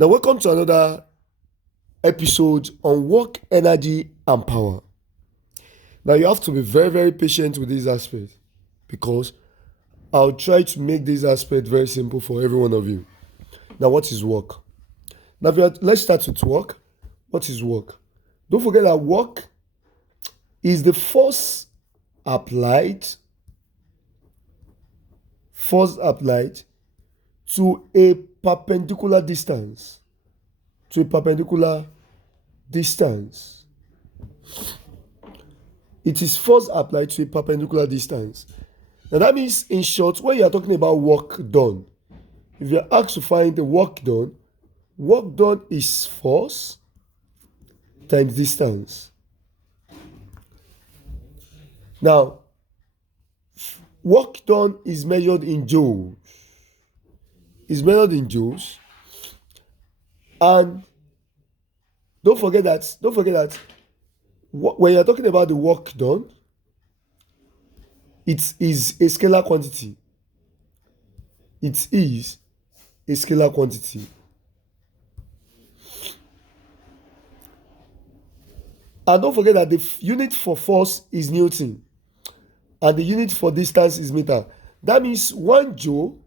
Now, welcome to another episode on work, energy, and power. Now, you have to be very, very patient with this aspect because I'll try to make this aspect very simple for every one of you. Now, what is work? Now, let's start with work. What is work? Don't forget that work is the force applied to a perpendicular distance. It is force applied to a perpendicular distance. Now that means, in short, when you are talking about work done, if you are asked to find the work done is force times distance. Now, work done is measured in joules. And don't forget that when you're talking about the work done, it is a scalar quantity. And don't forget that the unit for force is Newton and the unit for distance is meter. That means 1 joule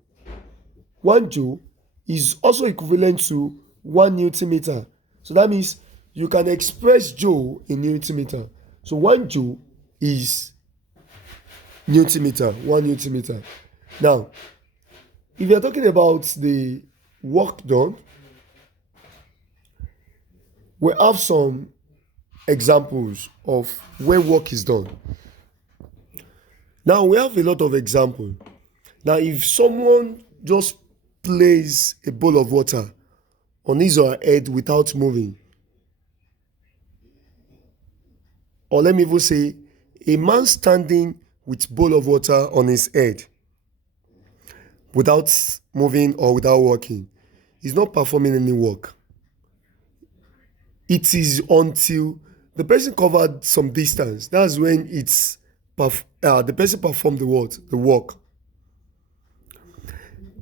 is also equivalent to 1 Newton meter. So that means you can express joule in Newton meter. So 1 joule is Newton meter, 1 Newton meter. Now, if you're talking about the work done, we have some examples of where work is done. Now, we have a lot of examples. Now, if someone just place a bowl of water on his or her head without moving, or let me even say, a man standing with bowl of water on his head without moving or without walking, is not performing any work. It is until the person covered some distance, that's when the person performed the work.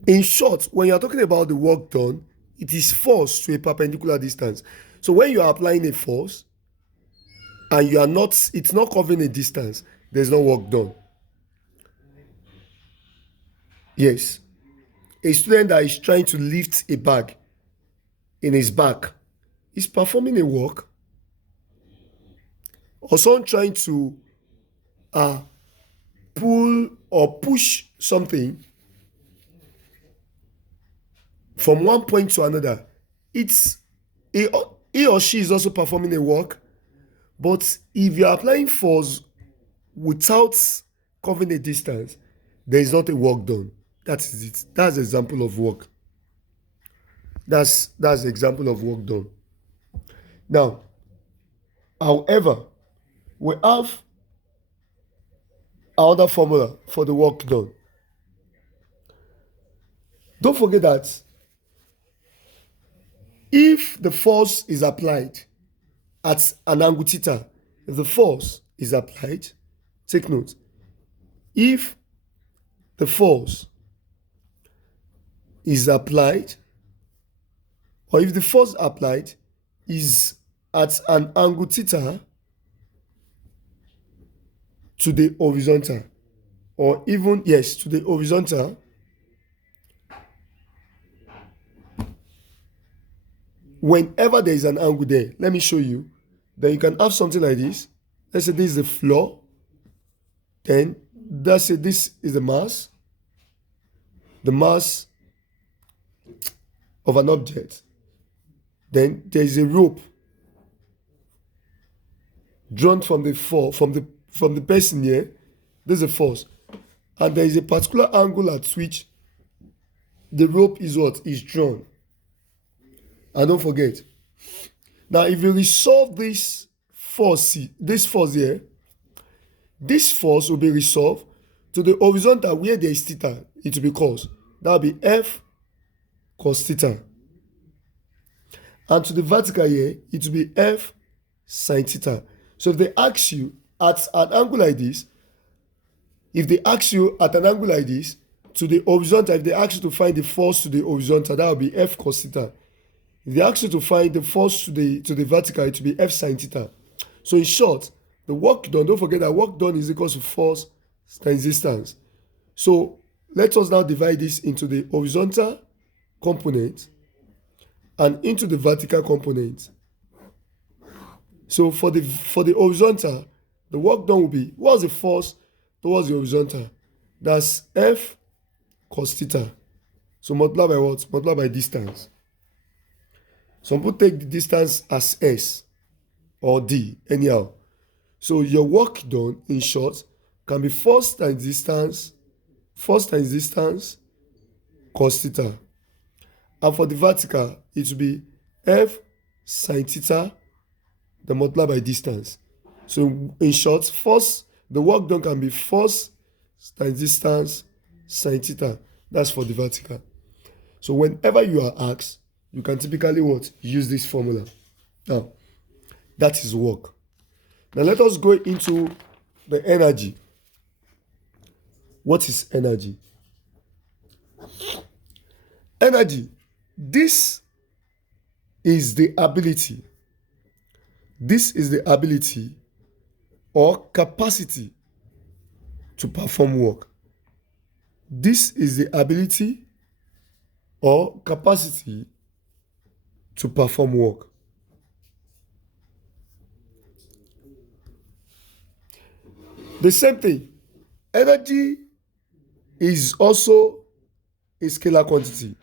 In short, when you are talking about the work done, it is force to a perpendicular distance. So when you are applying a force and it's not covering a distance, there's no work done. Yes, a student that is trying to lift a bag in his back is performing a work. Or someone trying to pull or push something from one point to another, he or she is also performing a work. But if you are applying force without covering a distance, there is not a work done. That is it. That's the example of work. That's the example of work done. Now, however, we have another formula for the work done. Don't forget that if the force is applied at an angle theta, if the force is applied, take note, if the force is applied, or if the force applied is at an angle theta to the horizontal, or even, yes, to the horizontal, whenever there is an angle there, let me show you, then you can have something like this. Let's say this is the floor, then let's say this is the mass of an object. Then there is a rope drawn from the person here. This is a force, and there is a particular angle at which the rope is drawn. And don't forget, now if you resolve this force here, this force will be resolved to the horizontal where there is theta. It will be cos. That will be F cos theta. And to the vertical here, it will be F sin theta. So if they ask you at an angle like this, to the horizontal, if they ask you to find the force to the horizontal, that will be F cos theta. If they ask you to find the force to the vertical, it will be F sine theta. So in short, the work done, don't forget that work done is equal to force times distance. So let us now divide this into the horizontal component and into the vertical component. So for the horizontal, the work done will be, what's the force towards the horizontal? That's F cos theta. So multiply by what? Multiply by distance. Some people take the distance as S or D, anyhow. So your work done, in short, can be force times distance cos theta. And for the vertical, it will be F sin theta, then multiply by distance. So in short, force, the work done can be force times distance sin theta. That's for the vertical. So whenever you are asked, you can typically what? Use this formula. Now, that is work. Now let us go into the energy. What is energy? Energy, this is the ability or capacity to perform work. This is the ability or capacity to perform work. The same thing, energy is also a scalar quantity.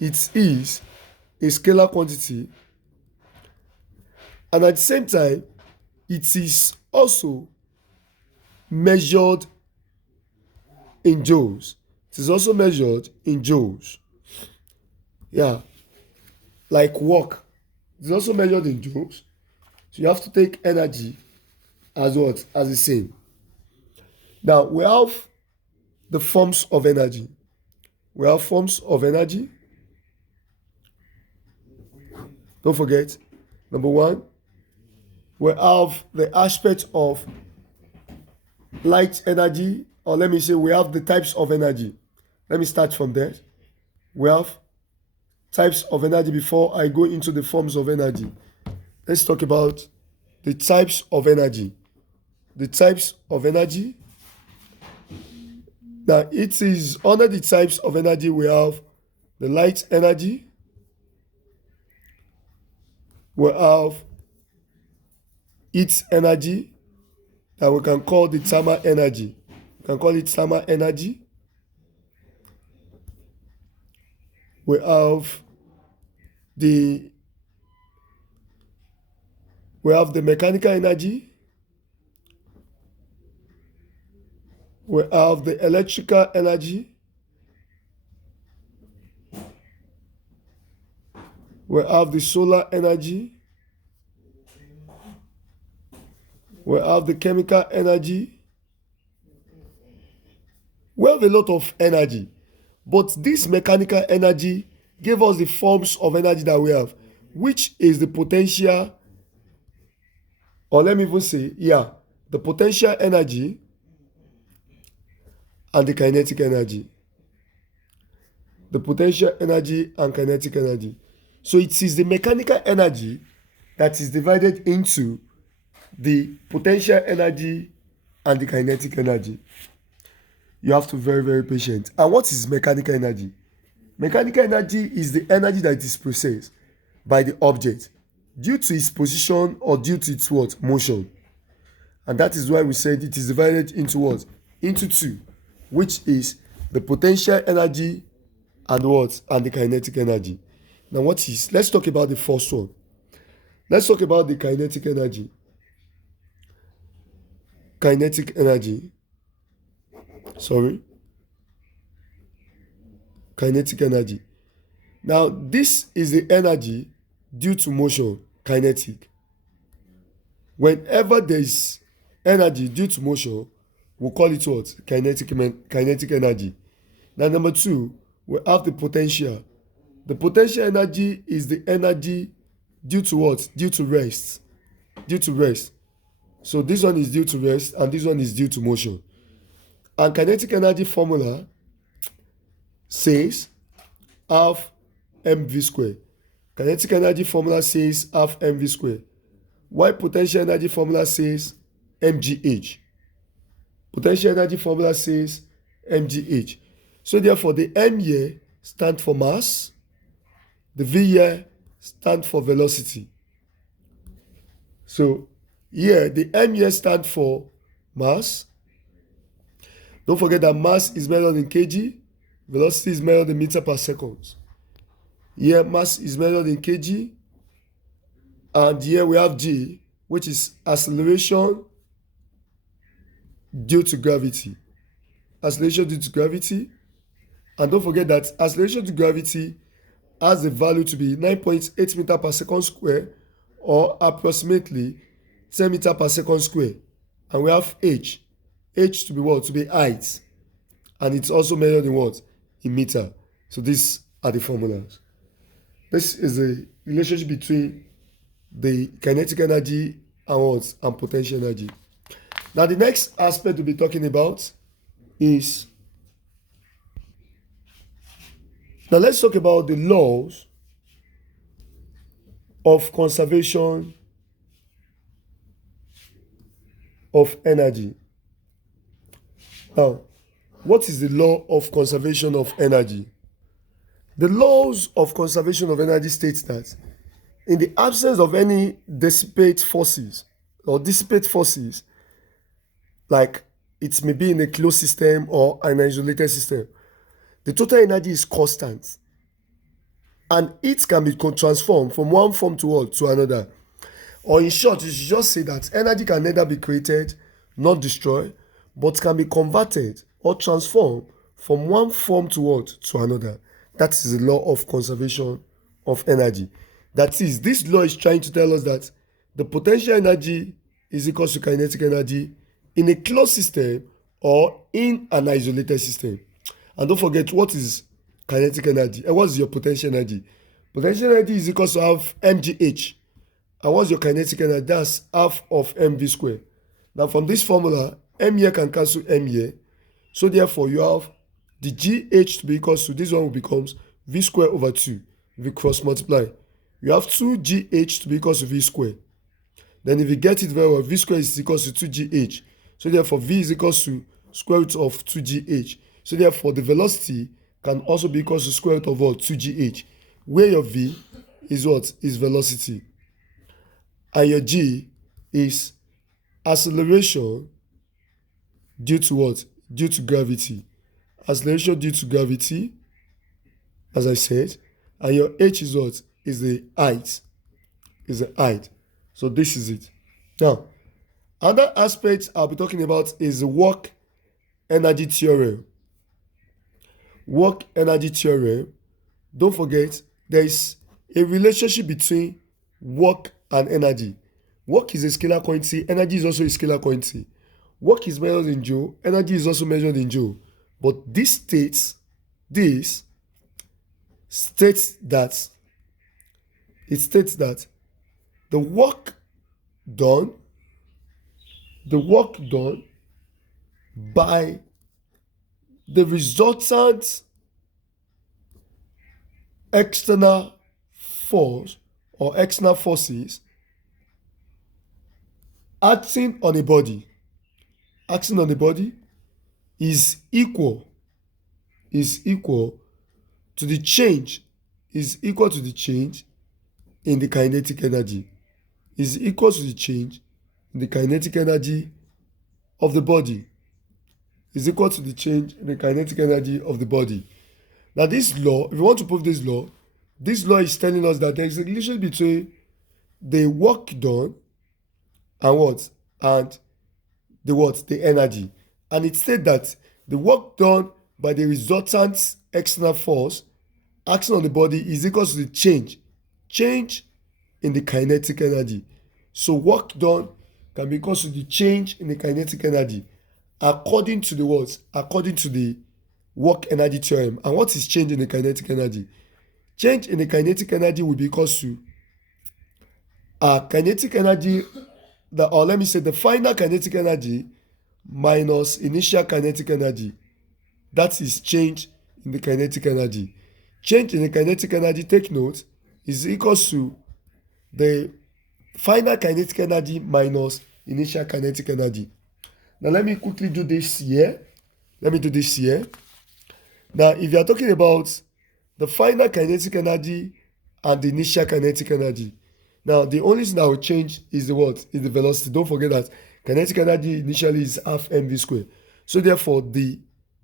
It is a scalar quantity, and at the same time, it is also measured in joules. It is also measured in joules. Yeah, like work. It is also measured in joules. So you have to take energy as what? As the same. Now we have the forms of energy. We have forms of energy. Don't forget, number one, we have the aspect of light energy, or let me say we have the types of energy. Let me start from there. We have types of energy before I go into the forms of energy. Let's talk about the types of energy. The types of energy. Now, it is under the types of energy we have the light energy. We have heat energy that we can call the thermal energy. We can call it thermal energy. We have the mechanical energy. We have the electrical energy. We have the solar energy. We have the chemical energy. We have a lot of energy. But this mechanical energy gave us the forms of energy that we have, which is the potential, or let me even say, the potential energy and the kinetic energy. The potential energy and kinetic energy. So it is the mechanical energy that is divided into the potential energy and the kinetic energy. You have to be very, very patient. And what is mechanical energy? Mechanical energy is the energy that is processed by the object due to its position or due to its what? Motion. And that is why we said it is divided into what? Into two, which is the potential energy and what? And the kinetic energy. Now let's talk about the first one. Let's talk about the kinetic energy. Kinetic energy. Now this is the energy due to motion, kinetic. Whenever there is energy due to motion, we'll call it what? Kinetic energy. Now number two, we have the potential. The potential energy is the energy due to what? Due to rest. So this one is due to rest and this one is due to motion. And kinetic energy formula says half mv square. kinetic energy formula says half mv square, while potential energy formula says mgh. Potential energy formula says mgh. So therefore, the m here stands for mass, the v here stands for velocity. So here, the m here stands for mass. Don't forget that mass is measured in kg, velocity is measured in meter per second. Here, mass is measured in kg, and here we have g, which is acceleration due to gravity. Acceleration due to gravity. And don't forget that acceleration due to gravity has the value to be 9.8 meter per second square, or approximately 10 meter per second square. And we have h. H to be what? To be height. And it's also measured in what? In meter. So these are the formulas. This is the relationship between the kinetic energy and what? And potential energy. Now the next aspect we'll be talking about is, now let's talk about the laws of conservation of energy. Now, what is the law of conservation of energy? The laws of conservation of energy states that in the absence of any dissipate forces, like it may be in a closed system or an isolated system, the total energy is constant, and it can be transformed from one form to another. Or in short, you should just say that energy can neither be created nor destroyed, but can be converted or transformed from one form to another. That is the law of conservation of energy. That is, this law is trying to tell us that the potential energy is equal to kinetic energy in a closed system or in an isolated system. And don't forget, what is kinetic energy and what's your potential energy? Potential energy is equal to half mgh. And what's your kinetic energy? That's half of mv square. Now from this formula, m here can cancel m here. So therefore you have the gh to be equal to, this one becomes v square over 2. If you cross multiply, you have 2gh to be equal to v square. Then if you get it very well, v square is equal to 2gh. So therefore v is equal to square root of 2gh. So therefore the velocity can also be equal to square root of what? 2gh. Where your v is what? Is velocity. And your g is acceleration due to what? Due to gravity. Acceleration due to gravity, as I said. And your h is what? Is the height. Is the height. So this is it. Now, other aspects I'll be talking about is the work energy theorem. Work energy theorem. Don't forget, there is a relationship between work and energy. Work is a scalar quantity, energy is also a scalar quantity. Work is measured in joule, energy is also measured in joule. But this states that the work done by the resultant external force or external forces acting on a body is equal to the change in the kinetic energy. Is equal to the change in the kinetic energy of the body. Is equal to the change in the kinetic energy of the body. Now this law, if you want to prove this law is telling us that there is a relation between the work done and what? And the energy. And it said that the work done by the resultant external force acting on the body is equal to the change in the kinetic energy. So work done can be equal to the change in the kinetic energy according to the what? According to the work energy theorem. And what is change in the kinetic energy? Change in the kinetic energy will be equal to kinetic energy, the final kinetic energy minus initial kinetic energy. That is change in the kinetic energy. Change in the kinetic energy, take note, is equals to the final kinetic energy minus initial kinetic energy. Now let me quickly do this here. Now if you are talking about the final kinetic energy and the initial kinetic energy, now the only thing that will change is the what? Is the velocity. Don't forget that kinetic energy initially is half mv squared. So therefore the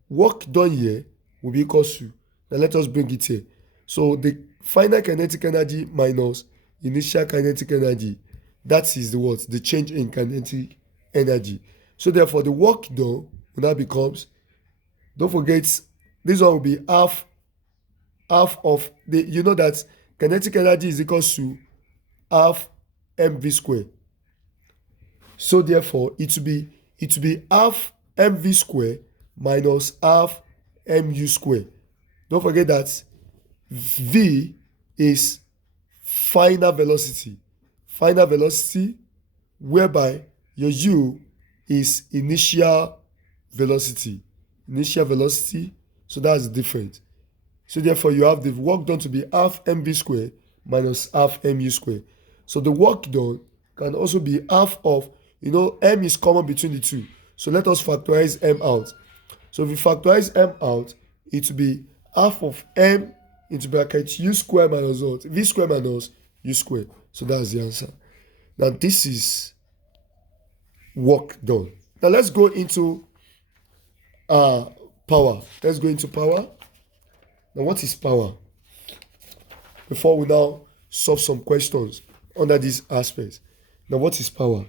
work done here will be equals to, now let us bring it here. So the final kinetic energy minus initial kinetic energy, that is the what? The change in kinetic energy. So therefore the work done will now becomes, don't forget, this one will be half of the, you know that kinetic energy is equals to half mv squared. So therefore it will be half mv squared minus half mu squared. Don't forget that v is final velocity whereby your u is initial velocity. So that's different. So therefore you have the work done to be half mv squared minus half mu squared. So the work done can also be half of, m is common between the two. So let us factorize m out. So if we factorize m out, it will be half of m into bracket u squared minus what? V squared minus u squared. So that's the answer. Now this is work done. Now let's go into power. Let's go into power. Now what is power? Before we now solve some questions under these aspects. Now what is power?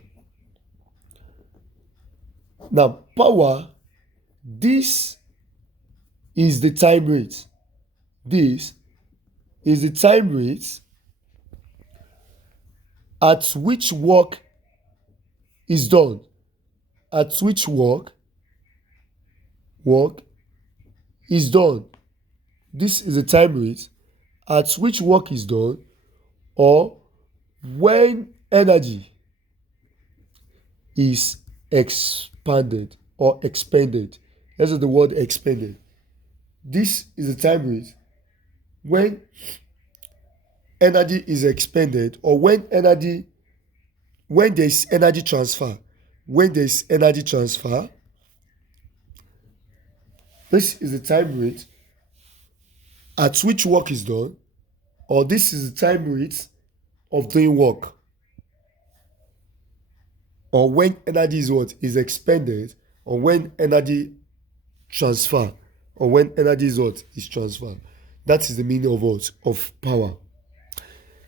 Now power, this is the time rate. This is the time rate at which work is done. At which work is done. This is the time rate at which work is done, or when energy is expanded or expended. That's the word expended. This is the time rate when energy is expended, or when there is energy transfer. When there is energy transfer, this is the time rate at which work is done, or this is the time rate of doing work, or when energy is what? Is expended, or when energy transfer, or when energy is what? Is transferred. That is the meaning of what? Of power.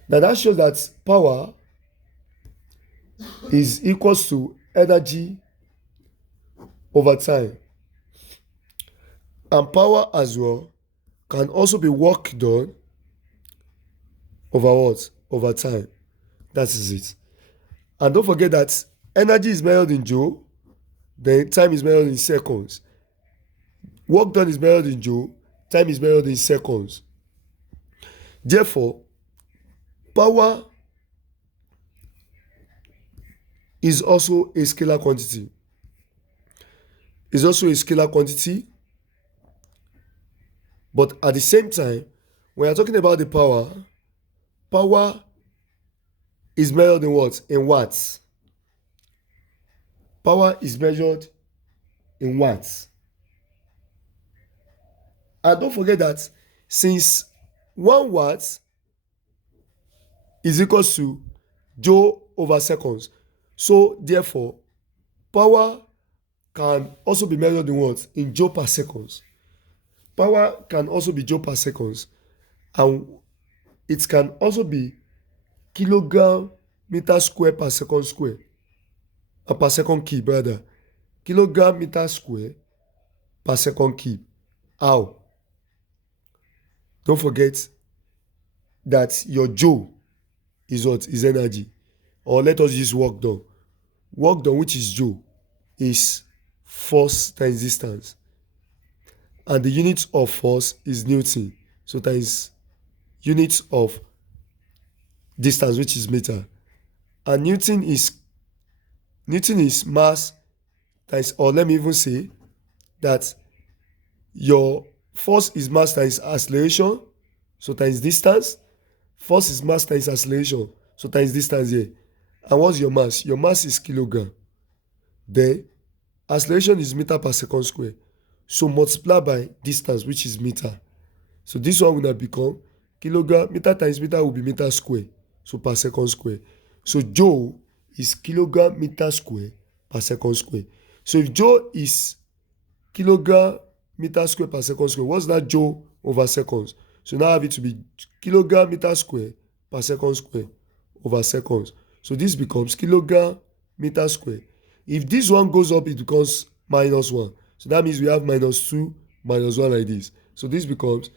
Now that shows that power is equals to energy over time. And power as well can also be work done over what? Over time. That is it. And don't forget that energy is measured in joule, then time is measured in seconds. Work done is measured in joule, time is measured in seconds. Therefore, power is also a scalar quantity. But at the same time, when you're talking about the power is measured in what? In watts. Power is measured in watts. And don't forget that since 1 watt is equals to joule over seconds, so therefore power can also be measured in what? In joule per seconds. Power can also be joule per seconds, and it can also be kilogram meter square per second square, per second cube rather. Kilogram meter square per second cube. How? Don't forget that your joule is what? Is energy. Or let us use work done. Work done, which is joule, is force times distance. And the unit of force is Newton. So times unit of distance, which is meter. And Newton is mass times, or let me even say that your force is mass times acceleration, so times distance. Force is mass times acceleration. So times distance here. And what's your mass? Your mass is kilogram. Then acceleration is meter per second square. So multiply by distance, which is meter. So this one will now become kilogram, meter times meter will be meter square. So per second square. So joule is kilogram meter square per second square. So if joule is kilogram meter square per second square, what's that joule over seconds? So now I have it to be kilogram meter square per second square over seconds. So this becomes kilogram meter square. If this one goes up, it becomes -1. So that means we have -2 -1 like this. So this becomes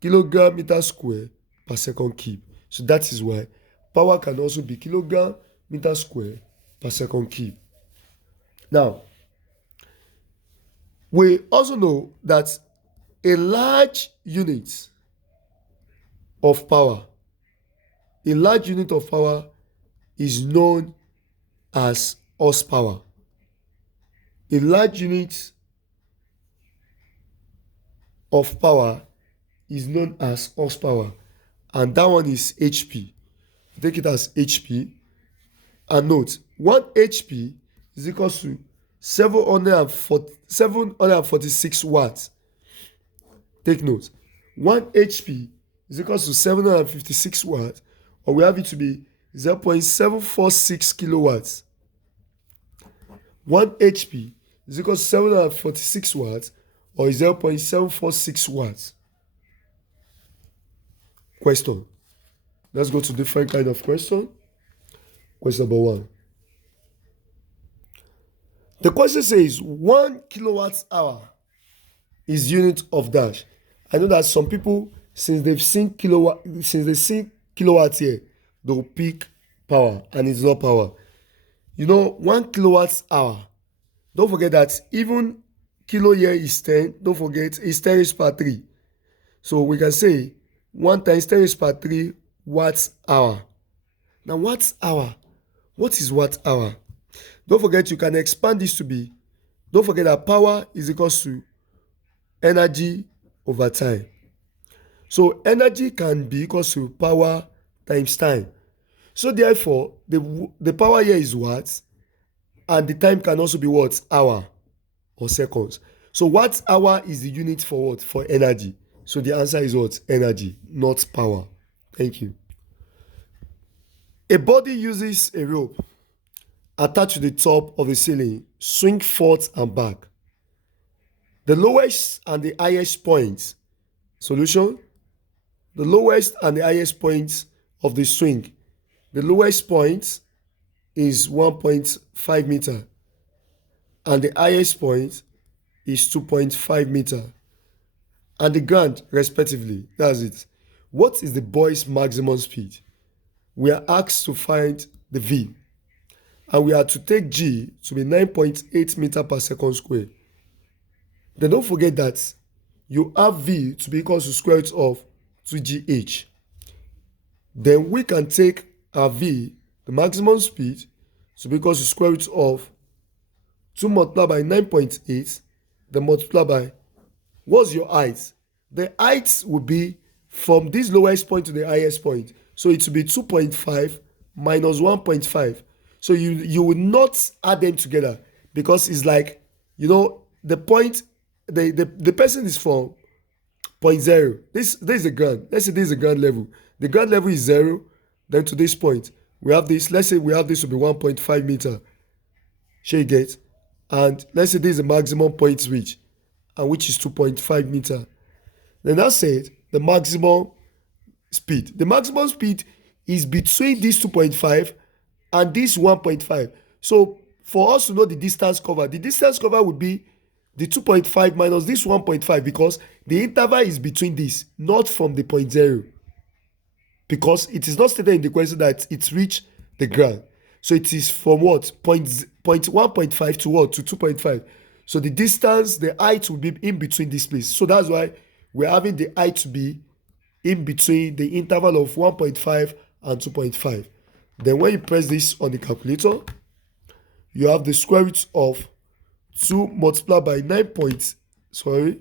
kilogram meter square per second cube. So that is why power can also be kilogram meter square per second cube. Now, we also know that a large unit of power, is known as horsepower. A large unit of power is known as horsepower, and that one is HP. Take it as HP, and note 1 HP is equal to 746 watts. Take note, 1 HP is equal to 756 watts, or we have it to be 0.746 kilowatts. 1 HP is equal to 746 watts, or 0.746 watts. Question. Let's go to different kind of question. Question number 1. The question says 1 kilowatt hour is unit of dash. I know that some people, since they've seen kilowatt here, they'll pick power, and it's not power. 1 kilowatt hour. Don't forget that even kilo here is 10. Don't forget it's 10 raised per 3. So we can say 1 times 10 raised per 3 watts hour. Now watts hour. What is watt hour? Don't forget you can expand this to be, don't forget that power is equal to energy over time. So energy can be equal to power times time. So therefore, the power here is watts, and the time can also be what? Hour or seconds. So watt hour is the unit for what? For energy. So the answer is what? Energy, not power. Thank you. A body uses a rope attached to the top of the ceiling, swing forth and back. The lowest and the highest points. Solution: the lowest and the highest points of the swing. The lowest point is 1.5 meter, and the highest point is 2.5 meter, and the ground respectively. That's it. What is the boy's maximum speed? We are asked to find the V, and we are to take G to be 9.8 meter per second square. Then don't forget that you have V to be equal to square root of 2GH. Then we can take our V, the maximum speed, to be equal to square root of 2 multiplied by 9.8, then multiply by, what's your height? The height will be from this lowest point to the highest point. So it will be 2.5 minus 1.5. So you will not add them together, because it's like, the point, the person is from point 0. This is the ground. Let's say this is the ground level. The ground level is 0. Then to this point, we have this. Let's say we have this to be 1.5 meter. Shall you get? And let's say this is the maximum point reach, and which is 2.5 meter. Then that said, the maximum speed. The maximum speed is between this 2.5 and this 1.5. So for us to know the distance covered would be the 2.5 minus this 1.5, because the interval is between this, not from the point 0. Because it is not stated in the question that it's reached the ground. So it is from what? Point 1.5 to what? To 2.5. So the distance, the height will be in between this place. So that's why we're having the height to be in between the interval of 1.5 and 2.5. Then when you press this on the calculator, you have the square root of 2 multiplied by 9 points. Sorry.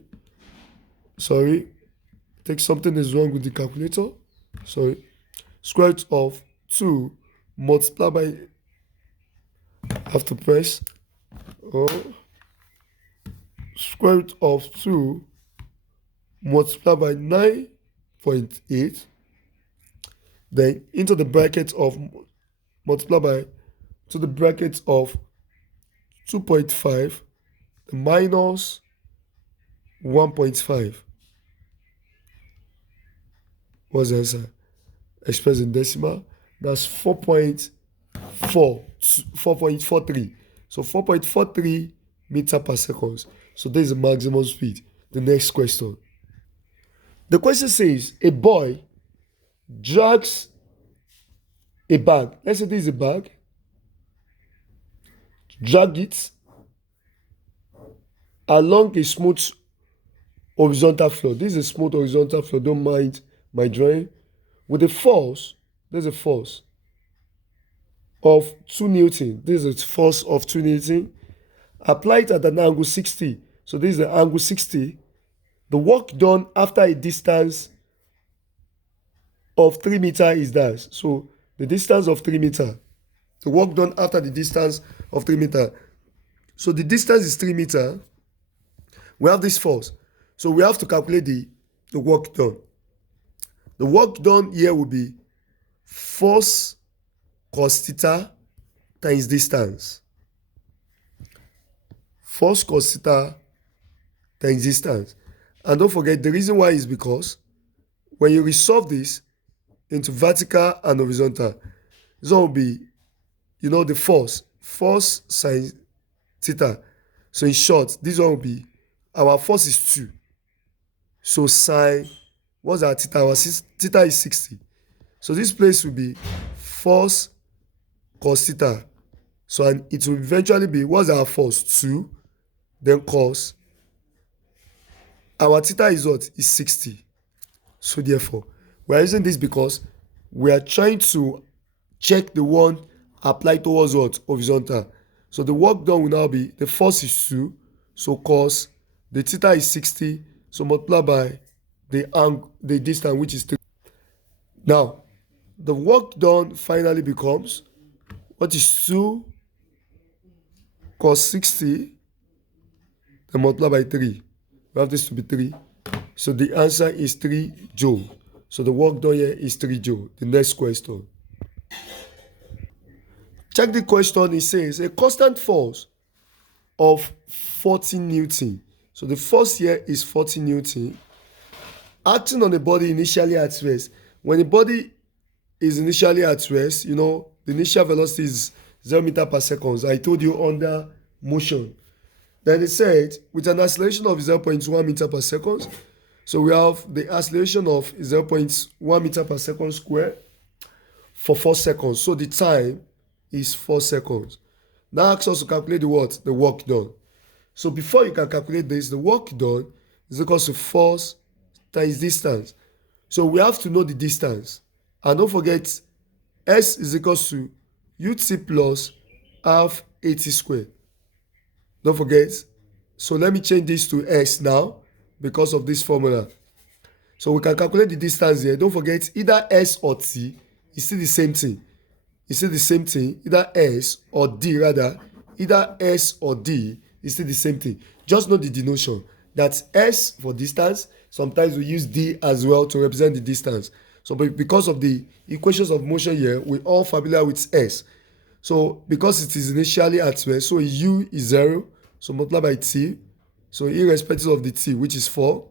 Think something is wrong with the calculator. Sorry. square root of 2 multiplied by, I have to press, oh, square root of 2 multiplied by 9.8, then into the bracket of multiply by to the bracket of 2.5 minus 1.5. What's the answer? Expressed in decimal. That's 4.43. So 4.43 meter per second. So this is the maximum speed. The next question. The question says a boy drags a bag. Let's say this is a bag. Drag it along a smooth horizontal floor. This is a smooth horizontal floor. Don't mind my drawing. With a force, there's a force of 2 Newton. This is a force of 2 Newton. Apply it at an angle 60. So this is the angle 60. The work done after a distance of 3 meters is that. So the distance of 3 meters. The work done after the distance of 3 meters. So the distance is 3 meters. We have this force. So we have to calculate the work done. The work done here will be force cos theta times distance. Force cos theta times distance. And don't forget, the reason why is because when you resolve this into vertical and horizontal, this one will be, the force sin theta. So in short, this one will be, our force is 2. So sine, what's our theta? Our theta is 60. So this place will be force cos theta. So and it will eventually be, what's our force? 2. Then cos. Our theta is what? Is 60. So therefore, we are using this because we are trying to check the one applied towards what? Horizontal. So the work done will now be, the force is 2. So cos, the theta is 60. So multiply by the distance, which is 3. Now, the work done finally becomes, what is 2 cos 60, then multiply by 3. We have this to be 3. So the answer is 3 joule. So the work done here is 3 joule. The next question. Check the question. It says a constant force of 40 Newton. So the force here is 40 Newton. Acting on a body initially at rest. When the body is initially at rest, the initial velocity is 0 meter per second. I told you under motion. Then it said with an acceleration of 0.1 meter per second. So we have the acceleration of 0.1 meter per second square for 4 seconds. So the time is 4 seconds. Now ask us to calculate the what? The work done. So before you can calculate this, the work done is equal to force times distance. So we have to know the distance. And don't forget, S is equal to UT plus half AT squared. Don't forget. So let me change this to S now because of this formula. So we can calculate the distance here. Don't forget, either S or T is still the same thing. It's still the same thing. Either S or D rather. Either S or D is still the same thing. Just know the denotation. That's S for distance. Sometimes we use D as well to represent the distance. So because of the equations of motion here, we're all familiar with S. So because it is initially at rest, so U is 0. So multiply by T. So irrespective of the T, which is 4.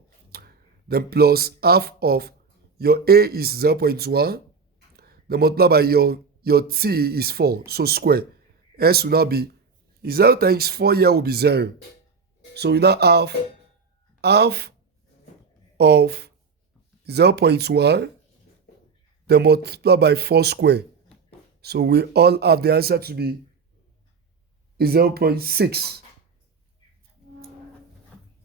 Then plus half of your A is 0.1. Then multiply by your T is 4. So square. S will now be 0 times 4 here will be 0. So we now have half of 0.1. Then multiply by 4 square. So we all have the answer to be 0.6.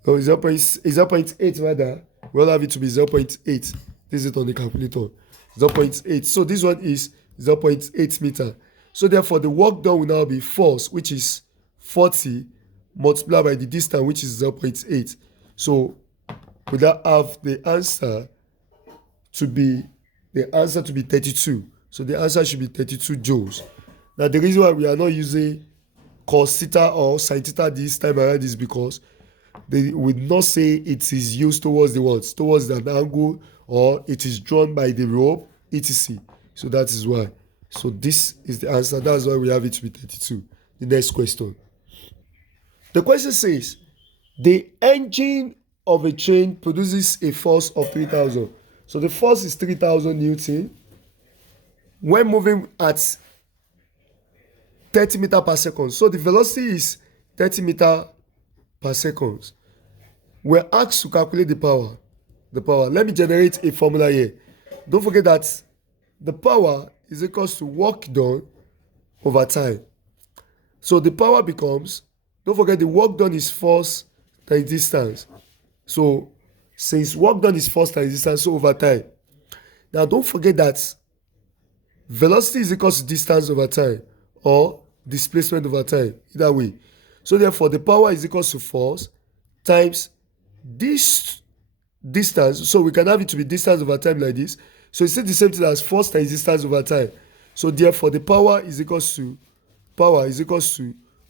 No, 0.8 rather. We all have it to be 0.8. This is it on the calculator. 0.8. So this one is 0.8 meter. So therefore the work done will now be force, which is 40, multiplied by the distance, which is 0.8. So we now have the answer to be the answer to be 32. So the answer should be 32 joules. Now the reason why we are not using cos theta or sin theta this time around is because they would not say it is used towards the what? Towards an angle, or it is drawn by the rope, etc. So that is why. So this is the answer. That's why we have it to be 32. The next question. The question says, the engine of a train produces a force of 3,000. So the force is 3,000 Newton when moving at 30 meter per second. So the velocity is 30 meter per second. We're asked to calculate the power. Let me generate a formula here. Don't forget that the power is equals to work done over time. So the power becomes, don't forget the work done is force times distance. So since work done is force times distance, so over time. Now don't forget that velocity is equals to distance over time or displacement over time, either way. So therefore the power is equals to force times this distance. So we can have it to be distance over time like this. So it's still the same thing as force times distance over time. So therefore the power is equals to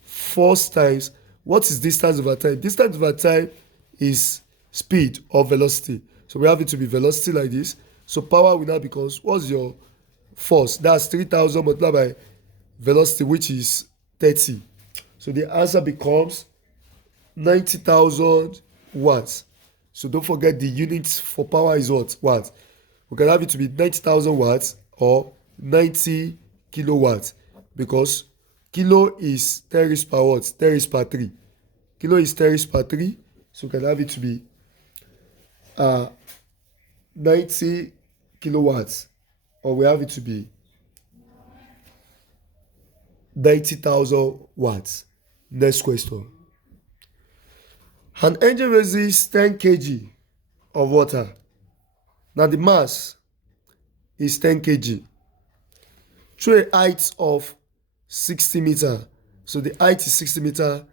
force times what is distance over time. Distance over time is speed or velocity. So we have it to be velocity like this. So power will now becomes, what's your force? That's 3,000 multiplied by velocity, which is 30. So the answer becomes 90,000 watts. So don't forget the units for power is what? Watts. We can have it to be 90,000 watts or 90 kilowatts, because kilo is 10 raised per watt, 10 raised per 3. Kilo is 10 raised per 3. So we can have it to be 90 kilowatts, or we have it to be 90,000 watts. Next question. An engine raises 10 kg of water. Now the mass is 10 kg through a height of 60 meter. So the height is 60 meter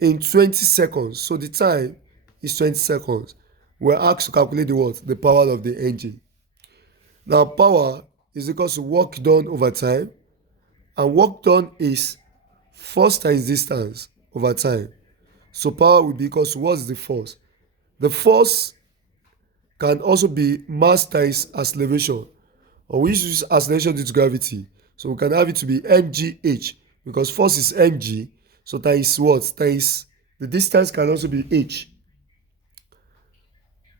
in 20 seconds. So the time is 20 seconds. We're asked to calculate the what? The power of the engine. Now power is equal to work done over time, and work done is force times distance over time. So power will be equal to, what's the force? The force can also be mass times acceleration, or we use acceleration due to gravity. So we can have it to be mgh, because force is mg. So times what? Times the distance can also be h.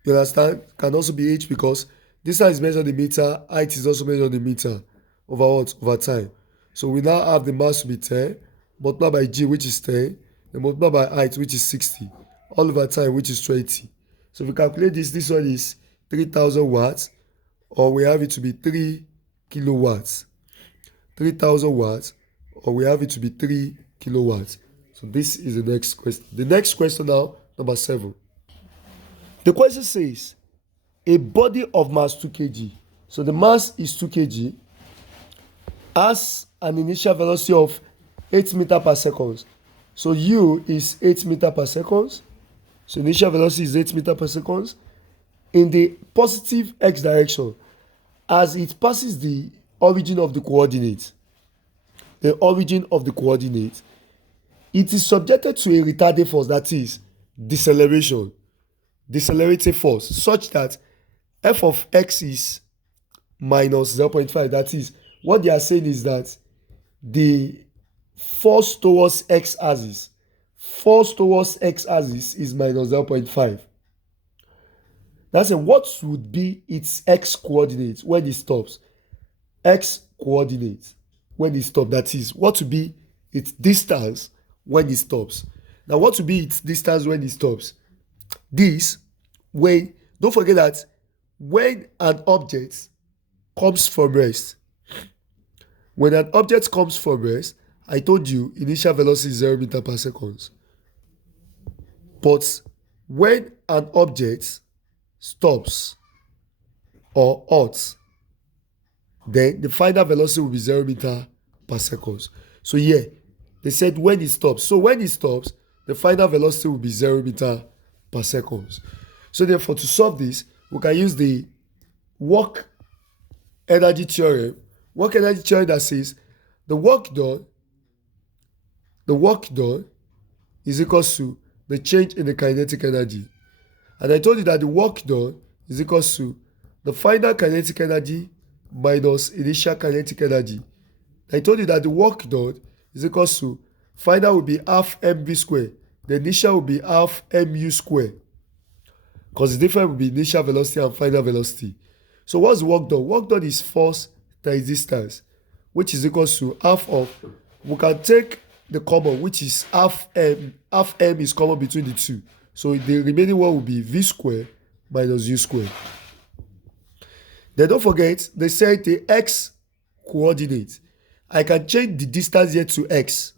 You understand? Can also be h, because distance is measured in meter, height is also measured in meter over what? Over time. So we now have the mass to be 10 multiplied by g, which is 10, then multiplied by height, which is 60, all over time, which is 20. So if we calculate this one is 3,000 watts, or we have it to be 3 kilowatts. 3,000 watts, or we have it to be 3 kilowatts. So this is the next question. The next question now, number 7. The question says, a body of mass 2 kg. So the mass is 2 kg, has an initial velocity of 8 meters per second. So u is 8 meters per second. So initial velocity is 8 meters per second in the positive x direction as it passes the origin of the coordinate. The origin of the coordinate. It is subjected to a retarding force, that is deceleration, decelerating force, such that f of x is minus 0.5. That is, what they are saying is that the force towards x-axis is minus 0.5. That's what would be its x coordinate when it stops. X coordinate when it stops. That is, what would be its distance when it stops. Now, what would be its distance when it stops? This, when, don't forget that when an object comes from rest, when an object comes from rest, I told you initial velocity is 0 meters per second. But when an object stops or halts, then the final velocity will be 0 meters per second. So here, they said when it stops. So when it stops, the final velocity will be 0 meters per second. So therefore, to solve this, we can use the work energy theorem. Work energy theorem that says the work done, the work done is equals to the change in the kinetic energy. And I told you that the work done is equals to the final kinetic energy minus initial kinetic energy. I told you that the work done is equals to final will be half mv squared. The initial will be half mu squared. Because the difference will be initial velocity and final velocity. So what's the work done? Work done is force times distance, which is equals to half of, we can take the common, which is half m is common between the two. So the remaining one will be v squared minus u squared. Then don't forget, they said the x coordinate. I can change the distance here to x.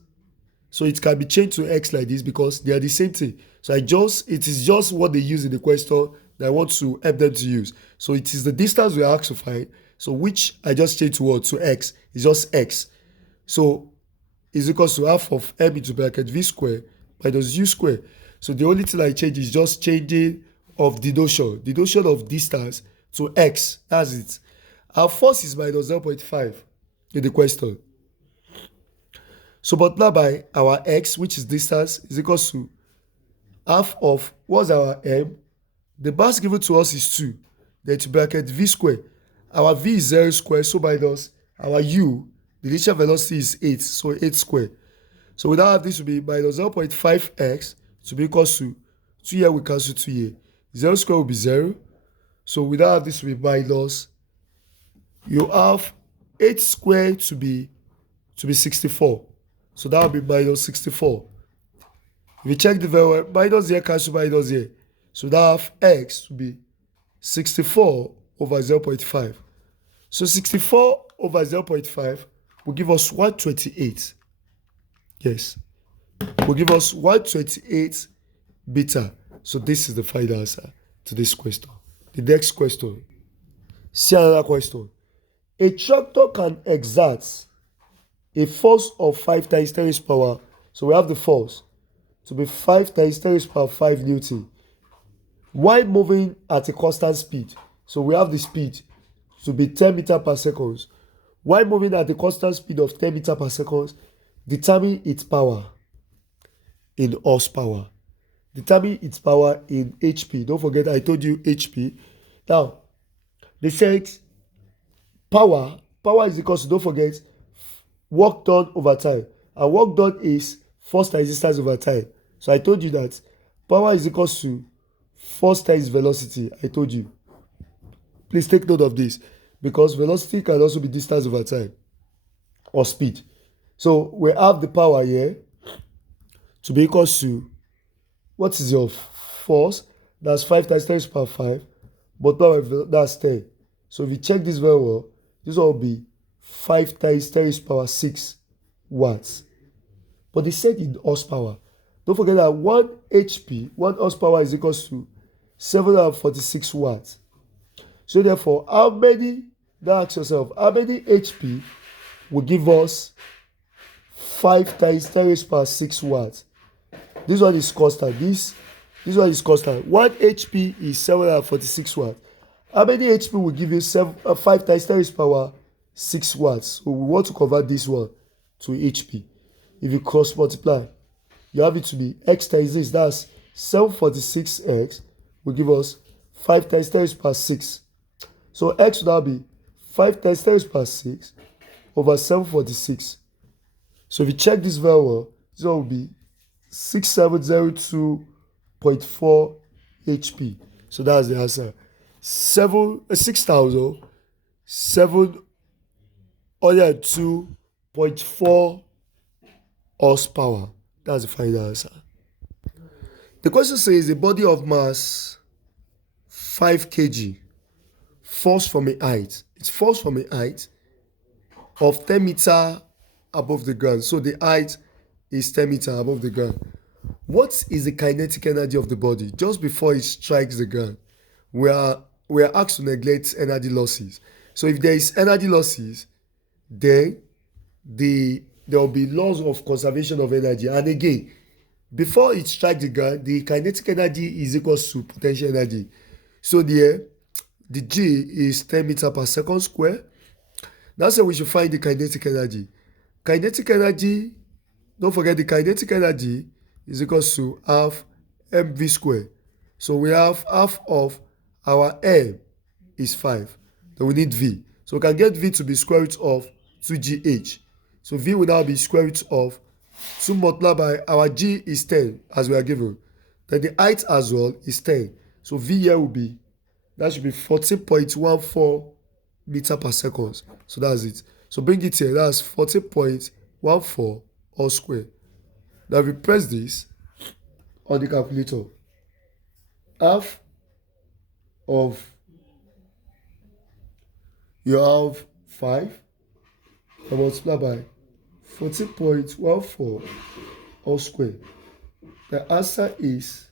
So it can be changed to x like this because they are the same thing. So it is just what they use in the question that I want to help them to use. So it is the distance we are asked to find. So which I just changed to what? To x. It's just x. So is equals to half of m into bracket v squared minus u squared. So the only thing I change is just changing of the notion of distance to x. That's it. Our force is minus 0.5 in the question. So multiply by our x, which is distance, is equals to half of, what's our m? The mass given to us is 2. Then to bracket v squared. Our v is 0 squared, so minus our u, the initial velocity is 8, so 8 squared. So we now have this to be minus 0.5x to be equals to 2 here, we cancel 2 here. 0 squared will be 0. So we now have this to be minus, you have 8 squared to be 64. So that will be minus 64. If you check the value, minus here cancel minus here. So that have x to be 64 over 0.5. So 64 over 0.5 will give us 128. Yes. Will give us 128 beta. So this is the final answer to this question. The next question. See another question. A tractor can exert a force of 5 times 10 raised power. So we have the force to be 5 times 10 raised power 5 Newton. While moving at a constant speed. So we have the speed to be 10 meters per second. While moving at a constant speed of 10 meters per second, determine its power in horsepower. Determine its power in HP. Don't forget I told you HP. Now, they said power is equal to, don't forget, work done over time. And work done is force times distance over time. So I told you that power is equal to force times velocity. I told you. Please take note of this because velocity can also be distance over time or speed. So we have the power here to be equal to, what is your force? That's 5 times 10 raised power 5. But power, that's 10. So if you check this very well, this will be 5 times 10 raised power 6 watts. But they said in horsepower. Don't forget that 1 HP, 1 horsepower is equal to 746 watts. So therefore, how many, now ask yourself, how many HP will give us 5 times 10 raised power 6 watts? This one is constant. This one is constant. 1 HP is 746 watts. How many HP will give you 5 times 10 raised power 6 watts? So we want to convert this one to HP. If you cross multiply, you have it to be x times this. That's 746x will give us 5 times 10 raised power 6. So x will now be 5 times 10 raised power 6 over 746. So if you check this very well, this one will be 6702.4 HP. So that's the answer. 6,702.4 horsepower. That's the final answer. The question says a body of mass 5 kg falls from a height. It falls from a height of 10 meters above the ground. So the height is 10 meters above the ground. What is the kinetic energy of the body just before it strikes the ground? We are asked to neglect energy losses. So if there is energy losses, then there will be loss of conservation of energy. And again, before it strikes the ground, the kinetic energy is equal to potential energy. So the G is 10 meters per second square. That's why we should find the kinetic energy. Kinetic energy, don't forget the kinetic energy is equals to half mv squared. So we have half of our m is 5. Then we need v. So we can get v to be square root of 2gh. So v will now be square root of 2 multiplied by our g is 10 as we are given. Then the height as well is 10. So v here will be, that should be 14.14 meter per second. So that's it. So bring it here. That's 14.14 all square. Now if we press this on the calculator, half of, you have 5 and multiply by 14.14 all square. The answer is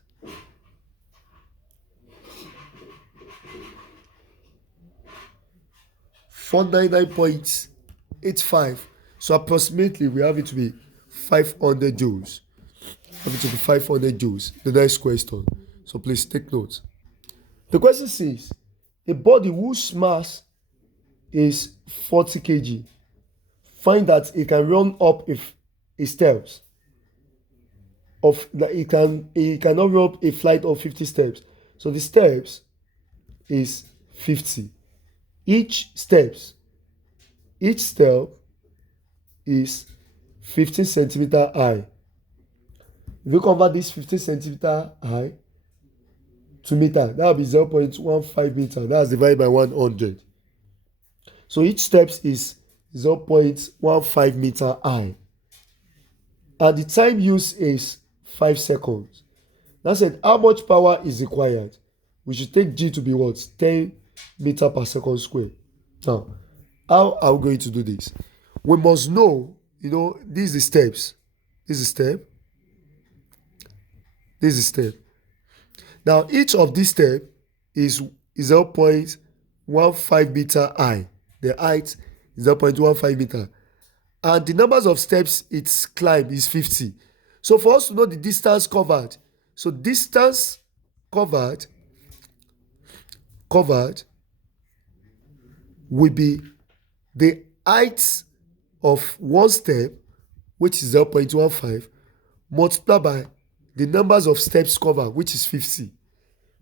499.85. So approximately we have it to be 500 joules. Have it to be 500 joules. The next question. So please take note. The question says, a body whose mass is 40 kg, find that it can run up a steps of that it cannot run up a flight of 50 steps. So the steps is 50. Each step is 15 centimeter high. If you convert this 15 centimeter high to meter, that will be 0.15 meter. That's divided by 100. So each step is 0.15 meter high. And the time used is 5 seconds. That said, how much power is required? We should take G to be what? 10 meter per second square. Now, how are we going to do this? We must know, these are the steps. This is step. This is step. Now, each of these steps is 0.15 meter high. The height is 0.15 meter. And the numbers of steps it's climbed is 50. So for us to know the distance covered, so distance covered will be the height of one step, which is 0.15, multiplied by the numbers of steps covered, which is 50.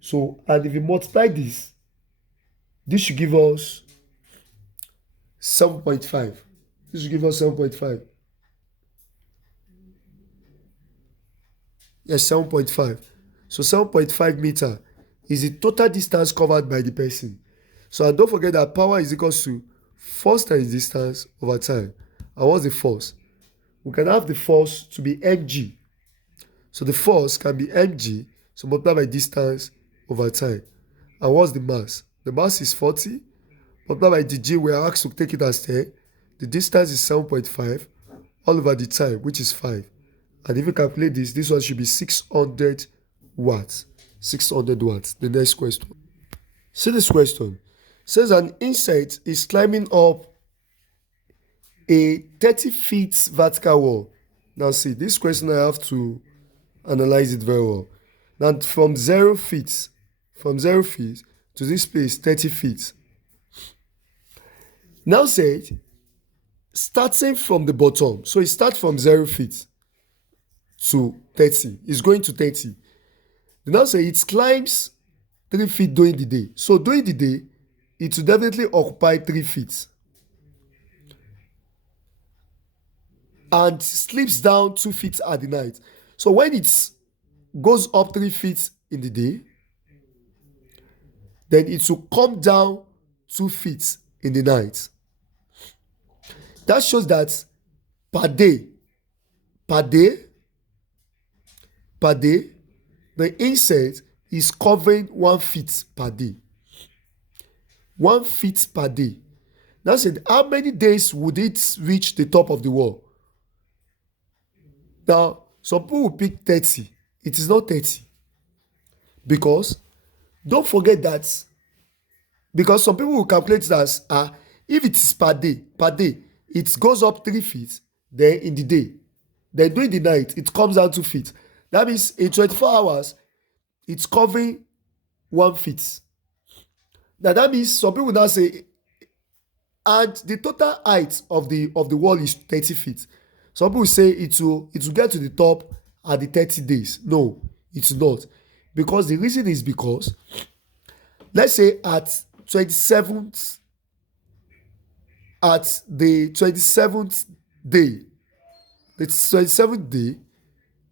So, and if you multiply this should give us 7.5. This should give us 7.5. Yes, 7.5. So 7.5 meter is the total distance covered by the person. So and don't forget that power is equal to force times distance over time. And what's the force? We can have the force to be mg. So the force can be mg, so multiply by distance over time. And what's the mass? The mass is 40. Multiply by the g, we are asked to take it as 10. The distance is 7.5 all over the time, which is 5. And if you calculate this one should be 600 watts. 600 watts. The next question. See this question. It says an insect is climbing up a 30 feet vertical wall. Now see, this question I have to analyze it very well. Now from 0 feet to this place, 30 feet. Now say, starting from the bottom. So it starts from 0 feet to 30. It's going to 30. Now say it climbs 3 feet during the day. So during the day, it will definitely occupy 3 feet. And slips down 2 feet at the night. So when it goes up 3 feet in the day, then it will come down 2 feet in the night. That shows that per day, the insect is covering 1 feet per day. 1 feet per day. That's it. How many days would it reach the top of the wall? Now, some people will pick 30. It is not 30. Because, don't forget that, because some people will calculate it as, if it is per day, it goes up 3 feet, then in the day. Then during the night, it comes down 2 feet. That means in 24 hours, it's covering 1 feet. Now that means some people now say, and the total height of the wall is 30 feet. Some people say it will get to the top at the 30 days. No, it's not. Because the reason is because, let's say at 27th, at the 27th day, the 27th day,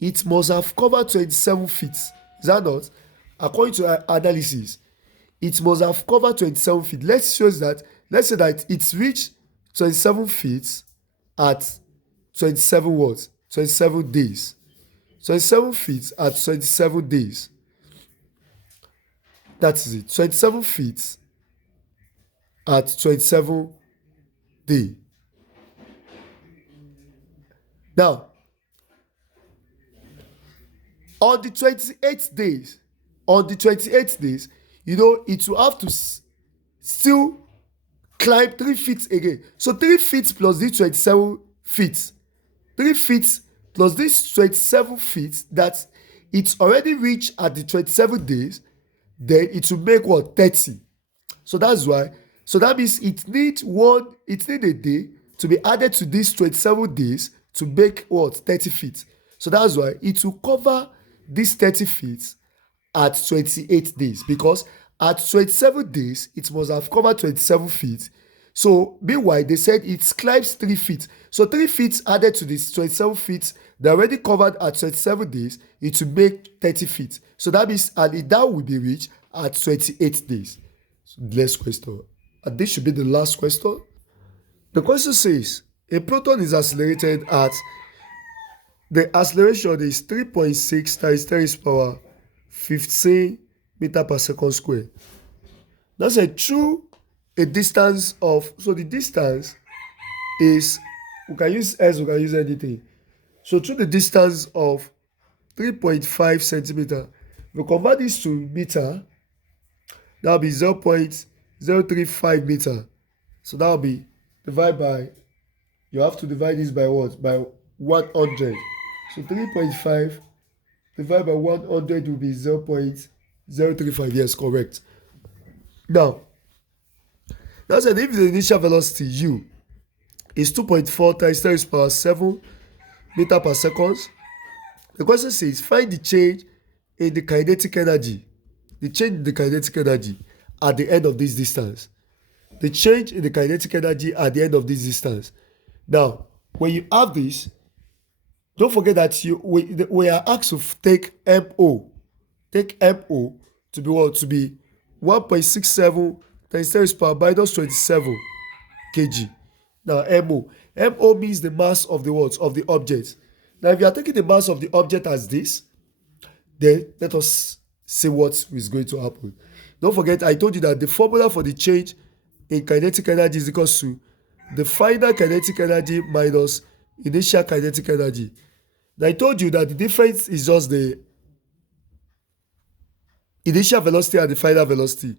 it must have covered 27 feet. Is that not? According to our analysis, it must have covered 27 feet. Let's say that it's reached 27 feet at 27 what? 27 days. 27 feet at 27 days. That is it. 27 feet at 27 day. Now, on the 28th days, it will have to still climb 3 feet again. So 3 feet plus this 27 feet. 3 feet plus this 27 feet that it's already reached at the 27 days, then it will make what? 30. So that's why. So that means it need a day to be added to these 27 days to make what? 30 feet. So that's why it will cover these 30 feet at 28 days, because at 27 days it must have covered 27 feet. So meanwhile, they said it climbs 3 feet. So 3 feet added to this 27 feet they already covered at 27 days, it will make 30 feet. So that means, and that will be reached at 28 days. So next question. And this should be the last question. The question says, a proton is accelerated at, the acceleration is 3.6 times 10 raised to the power 15 meter per second square. That's through a distance of, so the distance is, we can use S, we can use anything. So through the distance of 3.5 centimeter, we convert this to meter, that will be 0.035 meter. So that will be divided by, you have to divide this by what? By 100. So 3.5 divided by 100 will be 0.035. Yes, correct. Now, that's said if the initial velocity u is 2.4 times 10 raised to the power 7 meter per second, the question says find the change in the kinetic energy. The change in the kinetic energy at the end of this distance. The change in the kinetic energy at the end of this distance. Now, when you have this, don't forget that we are asked to take MO. Take MO to be what? To be 1.67 times 10 raised to the power minus 27 kg. Now, MO means the mass of the what? Of the object. Now, if you are taking the mass of the object as this, then let us see what is going to happen. Don't forget, I told you that the formula for the change in kinetic energy is equal to the final kinetic energy minus initial kinetic energy. Now, I told you that the difference is just the initial velocity and the final velocity.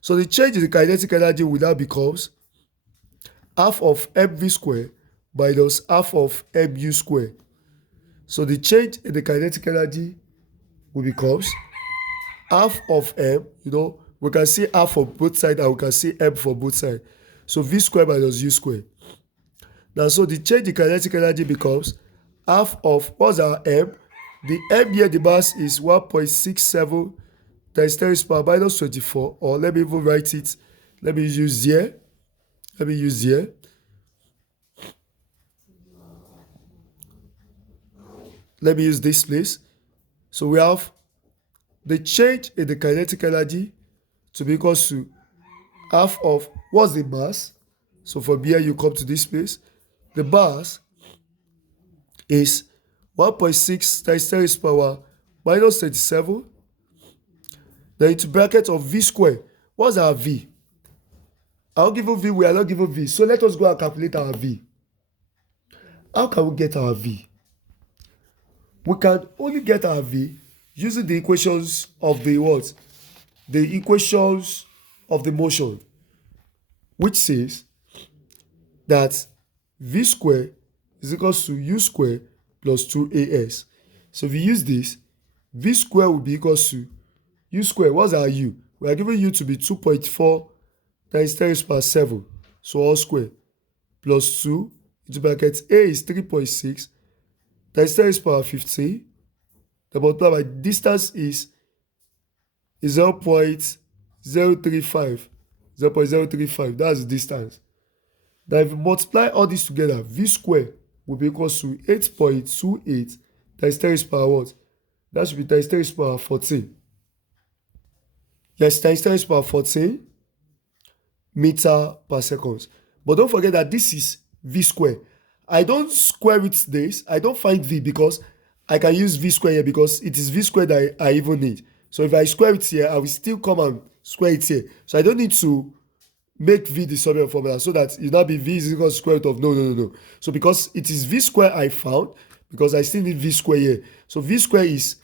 So the change in the kinetic energy will now becomes half of mv square minus half of mu square. So the change in the kinetic energy will becomes half of m, we can see half for both sides and we can see m for both sides. So v square minus u square. Now, so the change in kinetic energy becomes half of, what's our m? The m here, the mass is 1.67 times 10 raised to the power minus 24, or let me even write it. Let me use here. Let me use this place. So we have the change in the kinetic energy to be equal to half of, what's the mass? So from here you come to this place. The mass is 1.6 times 10 raised to the power minus 37. Then into bracket of v square. What's our v? I'll give you v, we are not given v. So let us go and calculate our v. How can we get our v? We can only get our v using the equations of the what? The equations of the motion, which says that v square is equal to u square plus 2as. So if we use this, v square will be equal to u square. What's our u? We are given u to be 2.4 times 10 raised to the power 7. so all square, plus 2 into bracket A is 3.6 times 10 raised to the power 15. The multiply by distance is 0.035. 0.035, that's the distance. Now if you multiply all this together, v square will be equal to 8.28 times 10 raised to the power what? That should be times 10 raised to the power 14. Yes, times 10 raised to the power 14 meter per second. But don't forget that this is v square. I don't square root this. I don't find v because I can use v square here because it is v square that I even need. So if I square it here, I will still come and square it here. So I don't need to make v the summary formula so that it not be v is equal to square root of no. So because it is v square I found, because I still need v square here. So v square is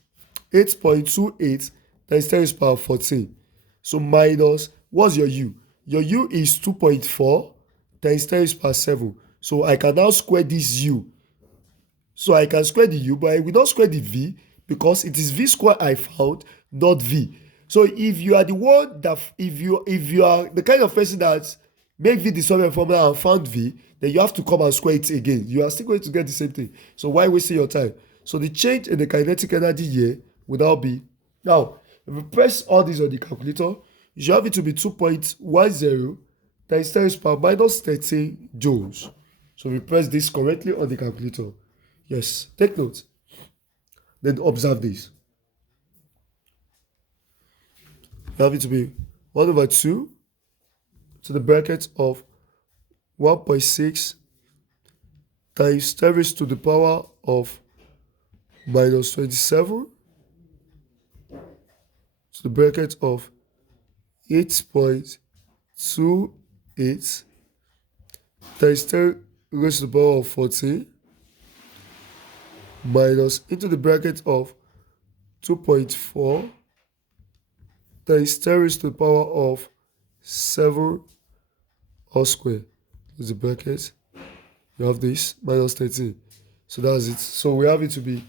8.28 times 10 raised to the power 14. So minus, what's your u? Your u is 2.4 times 10 raised to the power 7. So I can now square this u. So I can square the u, but I will not square the v because it is v square I found, not v. So if you are the one that, if you are the kind of person that make v the summary formula and found v, then you have to come and square it again. You are still going to get the same thing. So why wasting your time? So the change in the kinetic energy here will now be, now if you press all these on the calculator, you should have it to be 2.10 times 10 raised to the power minus 13 joules. So we press this correctly on the calculator. Yes, take note. Then observe this. You have it to be 1/2 to the bracket of 1.6 times 10 raised to the power of minus 27 to the bracket of 8.28 times 10 raised to the power of 14 minus into the bracket of 2.4 times 10 raised to the power of 7 all square. There's the bracket. You have this minus 13. So that's it. So we have it to be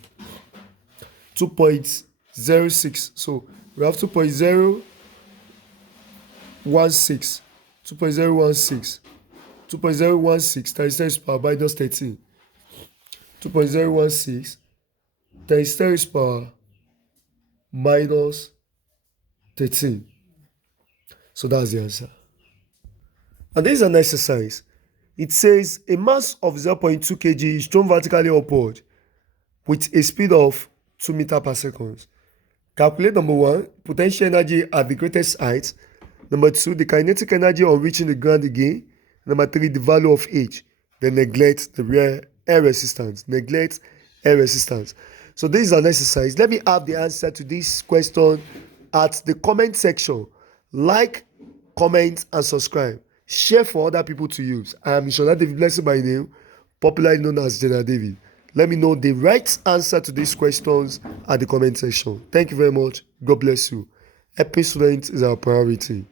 2.06. So we have 2.016. 2.016 times 10 raised to the power minus 13. 2.016 times 10 raised to the power minus 13. So that's the answer. And this is an exercise. It says a mass of 0.2 kg is thrown vertically upward with a speed of 2 meters per second. Calculate number 1, potential energy at the greatest height. Number 2, the kinetic energy on reaching the ground again. Number 3, the value of h. Then neglect the rear air resistance. Neglect air resistance. So this is an exercise. Let me have the answer to this question at the comment section. Like, comment, and subscribe. Share for other people to use. I am Missioner David Blessing by name, popularly known as General David. Let me know the right answer to these questions at the comment section. Thank you very much. God bless you. Helping students is our priority.